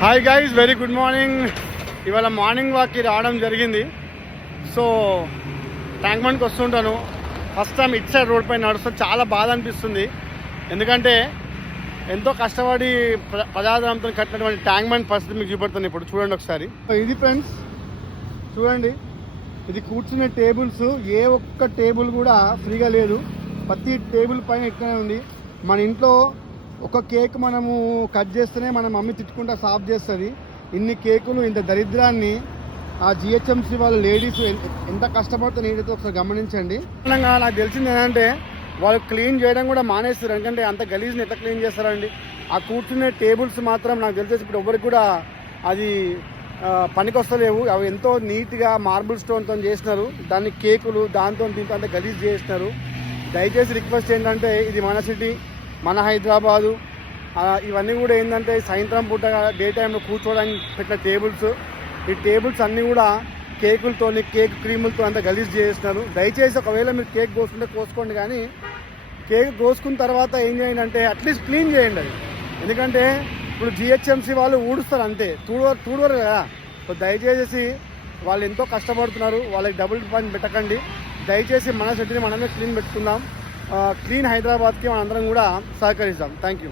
Hi guys, very good morning. ఇవాళ morning వాక్కి రావడం జరిగింది. సో ట్యాంక్ బండ్కి వస్తుంటాను. First time it side road పైన నడుస్తూ చాలా బాధ అనిపిస్తుంది. ఎందుకంటే ఎంతో కష్టపడి ప్రజాధనంతో కట్టినటువంటి ట్యాంక్ బండ్ పరిస్థితి మీకు చూపెడుతుంది. ఇప్పుడు చూడండి ఒకసారి. ఇది ఫ్రెండ్స్ చూడండి, ఇది కూర్చునే టేబుల్స్. ఏ ఒక్క టేబుల్ కూడా ఫ్రీగా లేదు. ప్రతి టేబుల్ పైన ఇక్కడే ఉంది. మన ఇంట్లో ఒక కేక్ మనము కట్ చేస్తేనే మన మమ్మీ తిట్టుకుంటా సాఫ్ చేస్తుంది. ఇన్ని కేకులు, ఇంత దరిద్రాన్ని ఆ జిహెచ్ఎంసీ వాళ్ళు లేడీస్ ఎంత కష్టపడుతూ నీటితో ఒకసారి గమనించండి. నాకు తెలిసింది ఏంటంటే వాళ్ళు క్లీన్ చేయడం కూడా మానేస్తారు. ఎందుకంటే అంత గలీజ్ని ఎంత క్లీన్ చేస్తారండి. ఆ కూర్చునే టేబుల్స్ మాత్రం నాకు తెలిసేసి ఇప్పుడు ఎవరికి కూడా అది పనికి వస్తలేవు. అవి ఎంతో నీట్గా మార్బుల్ స్టోన్తో చేసినారు. దాన్ని కేకులు దాంతో దీంతో అంత గలీజ్ చేసినారు. దయచేసి రిక్వెస్ట్ ఏంటంటే, ఇది మన సిటీ, మన హైదరాబాదు. ఇవన్నీ కూడా ఏంటంటే సాయంత్రం పూట డే టైంలో కూర్చోవడానికి పెట్టిన టేబుల్స్. ఈ టేబుల్స్ అన్నీ కూడా కేకులతో, కేక్ క్రీములతో అంతా గలీజ్ చేస్తున్నారు. దయచేసి ఒకవేళ మీరు కేక్ కోసుకుంటే కోసుకోండి, కానీ కేక్ కోసుకున్న తర్వాత ఏం చేయండి అంటే అట్లీస్ట్ క్లీన్ చేయండి అది. ఎందుకంటే ఇప్పుడు జిహెచ్ఎంసీ వాళ్ళు ఊడుస్తారు అంతే, తూడవరు కదా. సో దయచేసి వాళ్ళు ఎంతో కష్టపడుతున్నారు, వాళ్ళకి డబుల్ పని పెట్టకండి. దయచేసి మన సిటీని మనమే క్లీన్ పెట్టుకుందాం. క్లీన్ హైదరాబాద్కి మనందరం కూడా సహకరిస్తాం. Thank you.